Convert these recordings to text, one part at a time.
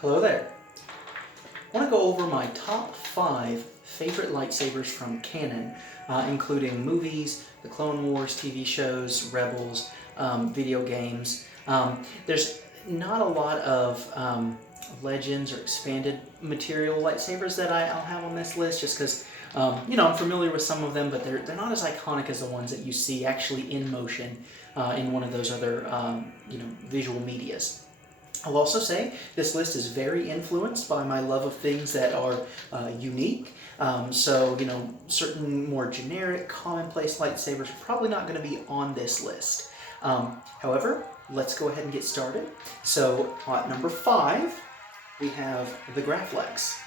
Hello there. I want to go over my top 5 favorite lightsabers from canon, including movies, the Clone Wars TV shows, Rebels, video games. There's not a lot of legends or expanded material lightsabers that I'll have on this list, just because I'm familiar with some of them, but they're not as iconic as the ones that you see actually in motion in one of those other visual medias. I'll also say this list is very influenced by my love of things that are unique. Certain more generic, commonplace lightsabers are probably not going to be on this list. However, let's go ahead and get started. So at number 5, we have the Graflex.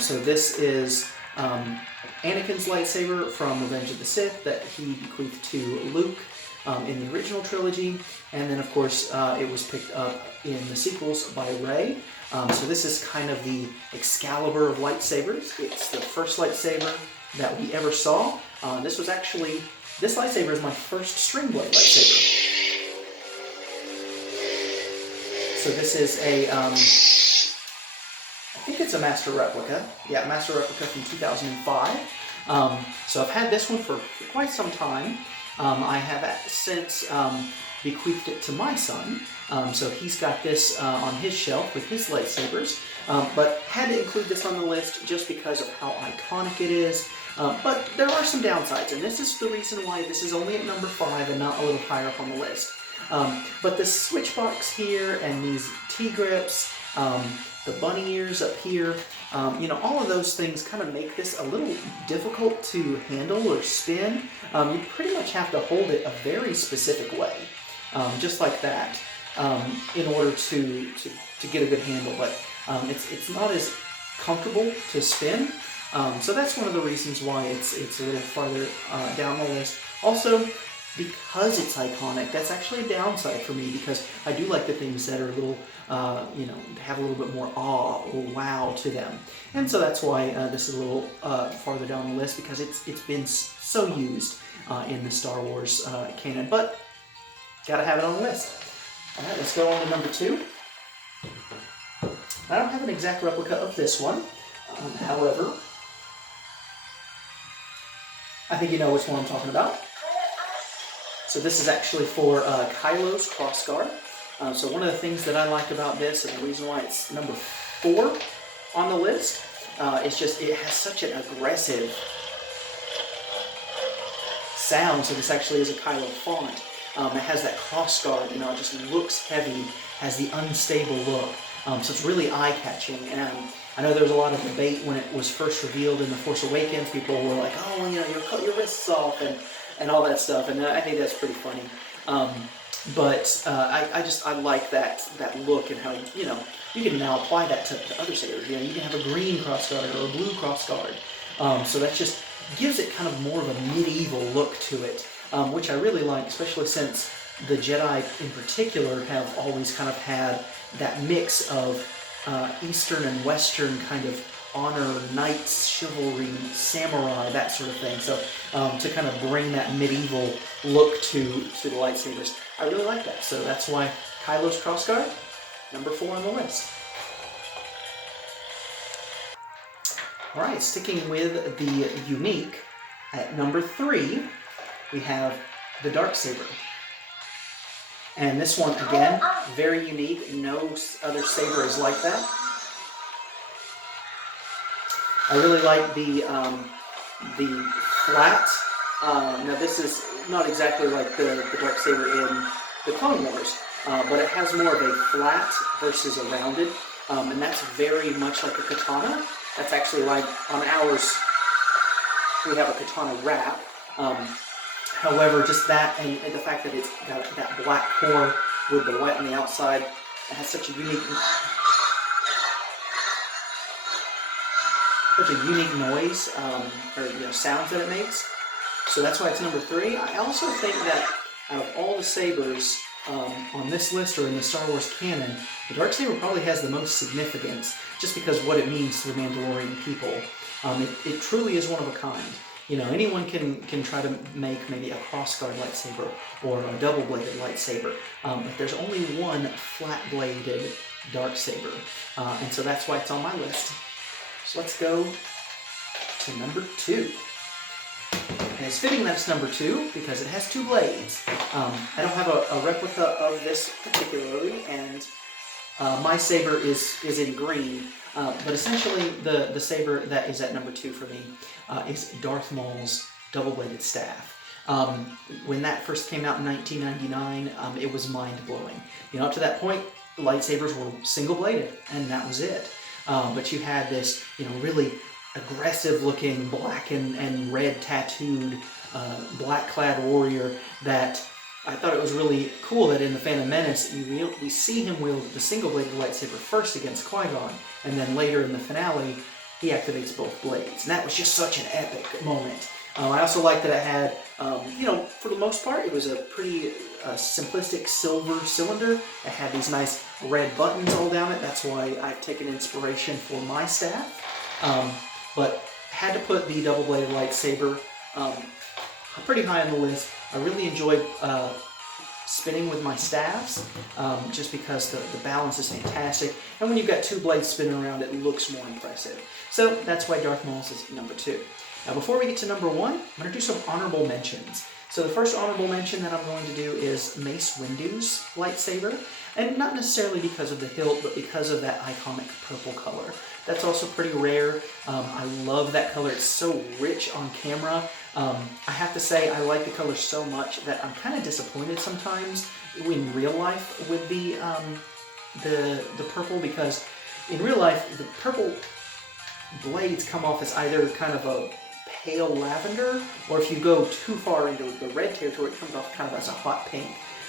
So this is Anakin's lightsaber from Revenge of the Sith that he bequeathed to Luke in the original trilogy, and then of course it was picked up in the sequels by Rey. So this is kind of the Excalibur of lightsabers. It's the first lightsaber that we ever saw. This lightsaber is my first string blade lightsaber. So this is I think it's a master replica. Yeah, master replica from 2005. So I've had this one for quite some time. I have since bequeathed it to my son, so he's got this on his shelf with his lightsabers, but had to include this on the list just because of how iconic it is. But there are some downsides, and this is the reason why this is only at number 5 and not a little higher up on the list. But the switch box here and these T-grips, the bunny ears up here, all of those things kind of make this a little difficult to handle or spin. You pretty much have to hold it a very specific way, just like that, in order to get a good handle. But it's not as comfortable to spin. So that's one of the reasons why it's a little farther down the list. Also, because it's iconic, that's actually a downside for me, because I do like the things that are a little, have a little bit more awe or wow to them. And so that's why this is a little farther down the list, because it's been so used in the Star Wars canon. But gotta have it on the list. All right, let's go on to number 2. I don't have an exact replica of this one. However, I think you know which one I'm talking about. So this is actually for Kylo's crossguard. So one of the things that I like about this, and the reason why it's number 4 on the list, is just it has such an aggressive sound. So this actually is a Kylo font. It has that crossguard, it just looks heavy, has the unstable look. So it's really eye-catching. And I know there was a lot of debate when it was first revealed in The Force Awakens. People were like, oh, well, you cut your wrists off and all that stuff, and I think that's pretty funny. I like that look, and how you can now apply that to other sabers. You can have a green crossguard or a blue crossguard. So that just gives it kind of more of a medieval look to it, which I really like, especially since the Jedi in particular have always kind of had that mix of Eastern and Western kind of honor, knights, chivalry, samurai, that sort of thing. So to kind of bring that medieval look to the lightsabers, I really like that. So that's why Kylo's crossguard, number 4 on the list. All right, sticking with the unique, at number 3, we have the Darksaber. And this one, again, very unique. No other saber is like that. I really like the flat. Now this is not exactly like the Darksaber in the Clone Wars, but it has more of a flat versus a rounded, and that's very much like a katana. That's actually like on ours, we have a katana wrap. However, just that and the fact that it's got that black core with the white on the outside, it has such a unique noise or sounds that it makes. So that's why it's number 3. I also think that out of all the sabers on this list or in the Star Wars canon, the Darksaber probably has the most significance, just because what it means to the Mandalorian people. It truly is one of a kind. Anyone can try to make maybe a crossguard lightsaber or a double-bladed lightsaber, but there's only one flat-bladed Darksaber. And so that's why it's on my list. So let's go to number 2. And it's fitting that it's number 2 because it has 2 blades. I don't have a replica of this particularly, and my saber is in green, but essentially the saber that is at number 2 for me is Darth Maul's double-bladed staff. When that first came out in 1999, it was mind-blowing. Up to that point, lightsabers were single-bladed, and that was it. But you had this, really aggressive-looking black and red tattooed, black-clad warrior that I thought it was really cool that in The Phantom Menace, we see him wield the single-bladed lightsaber first against Qui-Gon, and then later in the finale, he activates both blades. And that was just such an epic moment. I also liked that it had, for the most part, it was a pretty simplistic silver cylinder. It had these nice red buttons all down it. That's why I've taken inspiration for my staff. But had to put the double-bladed lightsaber pretty high on the list. I really enjoy spinning with my staffs, just because the balance is fantastic. And when you've got 2 blades spinning around, it looks more impressive. So that's why Darth Maul's is number 2. Now before we get to number 1, I'm going to do some honorable mentions. So the first honorable mention that I'm going to do is Mace Windu's lightsaber. And not necessarily because of the hilt, but because of that iconic purple color. That's also pretty rare. I love that color. It's so rich on camera. I have to say I like the color so much that I'm kind of disappointed sometimes in real life with the purple, because in real life the purple blades come off as either kind of a pale lavender, or if you go too far into the red territory, it comes off kind of as a hot pink.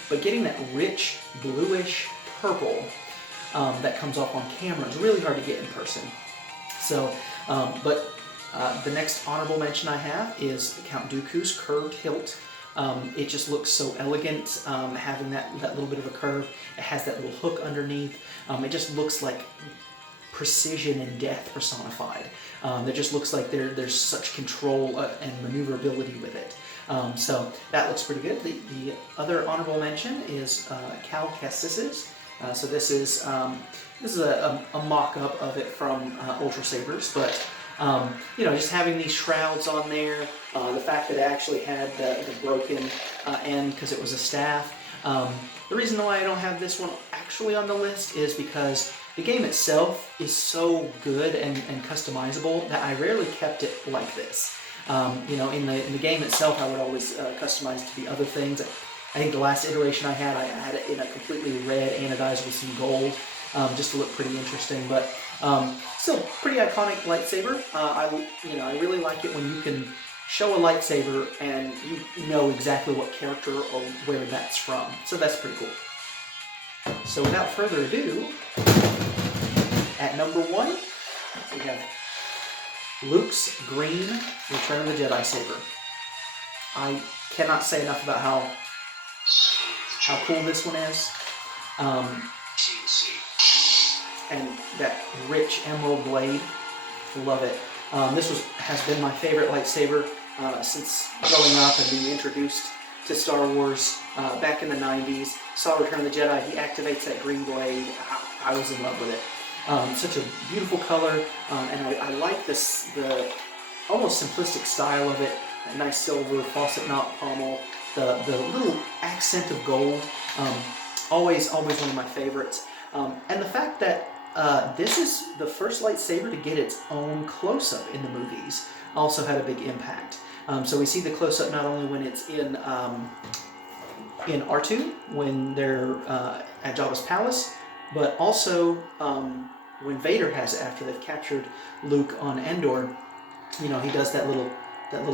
But getting that rich bluish purple that comes off on camera is really hard to get in person. So, the next honorable mention I have is Count Dooku's curved hilt. It just looks so elegant, having that little bit of a curve. It has that little hook underneath. It just looks like precision and death personified. It just looks like there's such control and maneuverability with it. So that looks pretty good. The other honorable mention is Cal Kestis's. So this is a mock-up of it from Ultra Sabers, but just having these shrouds on there, the fact that it actually had the broken end because it was a staff. The reason why I don't have this one actually on the list is because the game itself is so good and customizable that I rarely kept it like this. In the game itself, I would always customize it to be other things. I think the last iteration I had it in a completely red anodized with some gold, just to look pretty interesting. But still, pretty iconic lightsaber. I really like it when you can show a lightsaber and you know exactly what character or where that's from. So that's pretty cool. So without further ado, at number 1, we have Luke's green Return of the Jedi saber. I cannot say enough about how cool this one is. And that rich emerald blade, love it. This has been my favorite lightsaber since growing up and being introduced to Star Wars back in the 90s. Saw Return of the Jedi, he activates that green blade. I was in love with it. Such a beautiful color, and I like the almost simplistic style of it. A nice silver faucet knot pommel, the little accent of gold. Always one of my favorites. And the fact that this is the first lightsaber to get its own close-up in the movies also had a big impact. So we see the close-up not only when it's in R2, when they're at Jabba's palace, but also when Vader has it after they've captured Luke on Endor. He does that little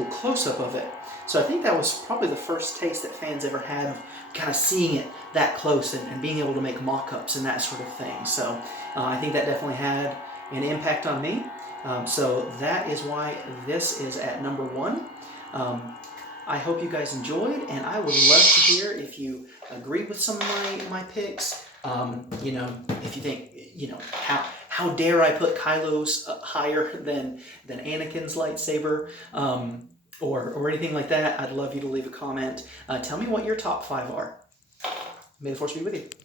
close-up of it. So I think that was probably the first taste that fans ever had of kind of seeing it that close and being able to make mock-ups and that sort of thing. So I think that definitely had an impact on me. So that is why this is at number 1. I hope you guys enjoyed, and I would love to hear if you agree with some of my picks. If you think, how dare I put Kylo's higher than Anakin's lightsaber, or anything like that. I'd love you to leave a comment. Tell me what your top 5 are. May the Force be with you.